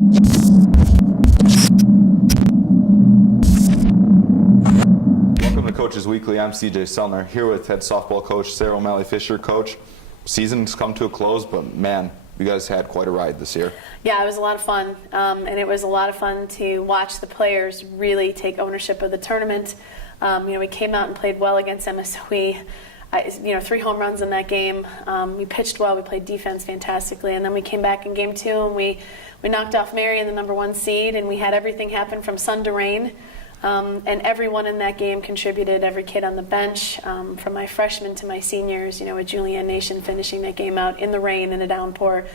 Welcome to Coaches Weekly. I'm CJ Sellner, here with head softball coach Sarah O'Malley-Fisher. Coach, season's come to a close, but man, you guys had quite a ride this year. Yeah, it was a lot of fun, and it was a lot of fun to watch the players really take ownership of the tournament. We came out and played well against MSOE. 3 home runs in that game. We pitched well. We played defense fantastically, and then we came back in game 2 and we knocked off Marion, the #1 seed, and we had everything happen from sun to rain. And everyone in that game contributed, every kid on the bench, from my freshmen to my seniors, with Julianne Nation finishing that game out in the rain in a downpour,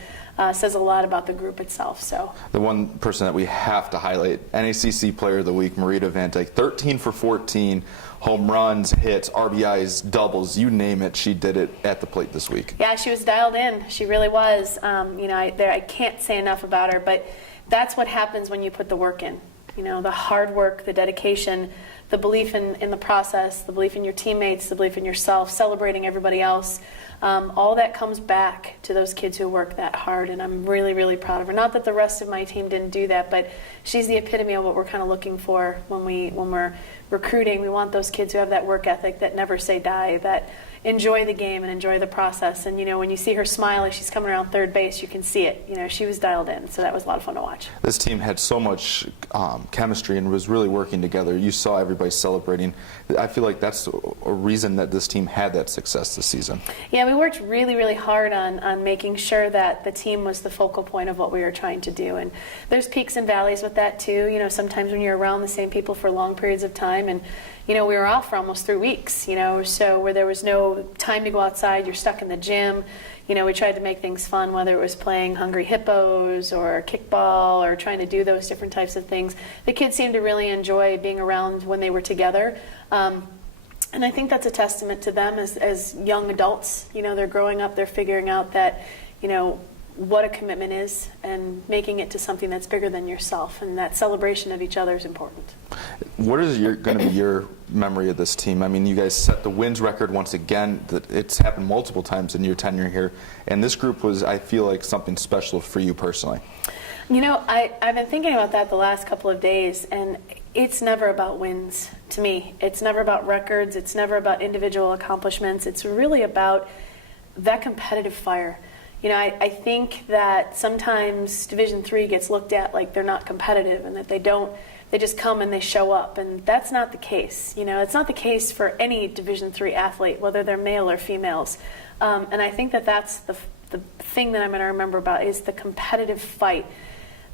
says a lot about the group itself. So the one person that we have to highlight, NACC Player of the Week, Marita Van Dyke, 13 for 14, home runs, hits, RBIs, doubles, you name it, she did it at the plate this week. Yeah, she was dialed in. She really was. I can't say enough about her, but that's what happens when you put the work in. The hard work, the dedication, the belief in the process, the belief in your teammates, the belief in yourself, celebrating everybody else. All that comes back to those kids who work that hard, and I'm really, really proud of her. Not that the rest of my team didn't do that, but she's the epitome of what we're kind of looking for when we're recruiting. We want those kids who have that work ethic, that never say die, that enjoy the game and enjoy the process. And when you see her smile as she's coming around third base, you can see it. She was dialed in, so that was a lot of fun to watch. This team had so much chemistry and was really working together. You saw everybody celebrating. I feel like that's a reason that this team had that success this season. Yeah, we worked really, really hard on making sure that the team was the focal point of what we were trying to do. And there's peaks and valleys with that too. Sometimes when you're around the same people for long periods of time, and we were off for almost 3 weeks, so where there was no time to go outside, you're stuck in the gym. We tried to make things fun, whether it was playing Hungry Hippos or kickball or trying to do those different types of things. The kids seemed to really enjoy being around when they were together. And I think that's a testament to them as young adults. They're growing up, they're figuring out that, what a commitment is and making it to something that's bigger than yourself, and that celebration of each other is important. What is going to be your memory of this team? I mean, you guys set the wins record once again. It's happened multiple times in your tenure here, and this group was, I feel like, something special for you personally. I've been thinking about that the last couple of days, and it's never about wins to me. It's never about records. It's never about individual accomplishments. It's really about that competitive fire. I think that sometimes Division III gets looked at like they're not competitive and that they just come and they show up, and that's not the case. It's not the case for any Division III athlete, whether they're male or females. And I think that's the thing that I'm going to remember about is the competitive fight.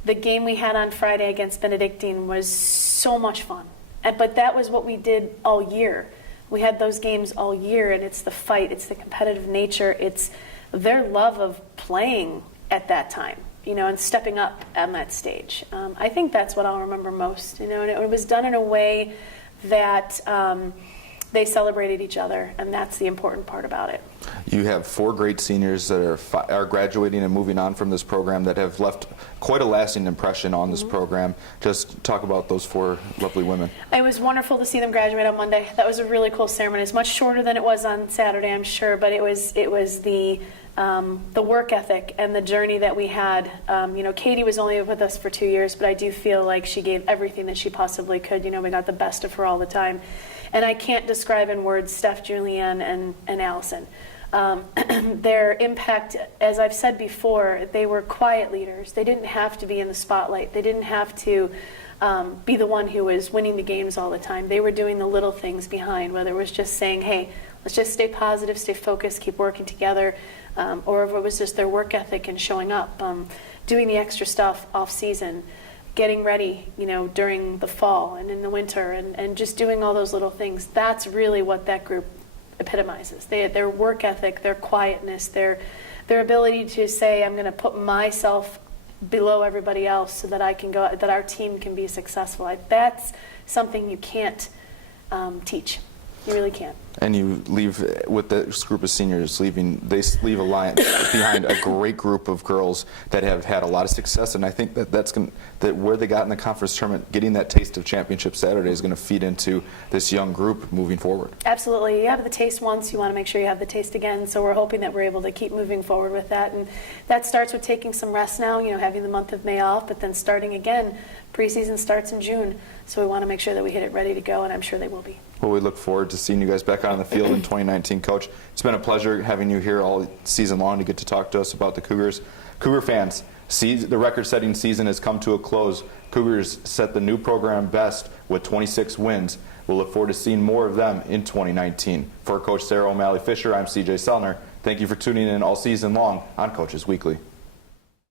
The game we had on Friday against Benedictine was so much fun, but that was what we did all year. We had those games all year, and it's the fight, it's the competitive nature, it's their love of playing at that time, and stepping up on that stage. I think that's what I'll remember most, and it was done in a way that they celebrated each other, and that's the important part about it. You have 4 great seniors that are graduating and moving on from this program that have left quite a lasting impression on this program. Just talk about those 4 lovely women. It was wonderful to see them graduate on Monday. That was a really cool ceremony. It's much shorter than it was on Saturday, I'm sure, but it was the work ethic and the journey that we had. Katie was only with us for 2 years, but I do feel like she gave everything that she possibly could. We got the best of her all the time. And I can't describe in words Steph, Julianne, and Allison. Their impact, as I've said before, they were quiet leaders. They didn't have to be in the spotlight. They didn't have to be the one who was winning the games all the time. They were doing the little things behind, whether it was just saying, hey, let's just stay positive, stay focused, keep working together, or if it was just their work ethic and showing up, doing the extra stuff off season, getting ready, during the fall and in the winter, and just doing all those little things. That's really what that group epitomizes. Their work ethic, their quietness, their ability to say, I'm going to put myself below everybody else so that our team can be successful. That's something you can't teach. You really can't. And you leave with this group of seniors they leave behind a great group of girls that have had a lot of success, and I think that where they got in the conference tournament, getting that taste of championship Saturday is going to feed into this young group moving forward. Absolutely. You have the taste once, you want to make sure you have the taste again, so we're hoping that we're able to keep moving forward with that, and that starts with taking some rest now, having the month of May off, but then starting again. Preseason starts in June, so we want to make sure that we hit it ready to go, and I'm sure they will be. Well, we look forward to seeing you guys back on the field in 2019, Coach. It's been a pleasure having you here all season long to get to talk to us about the Cougars. Cougar fans, the record-setting season has come to a close. Cougars set the new program best with 26 wins. We'll look forward to seeing more of them in 2019. For Coach Sarah O'Malley-Fisher, I'm CJ Selner. Thank you for tuning in all season long on Coaches Weekly.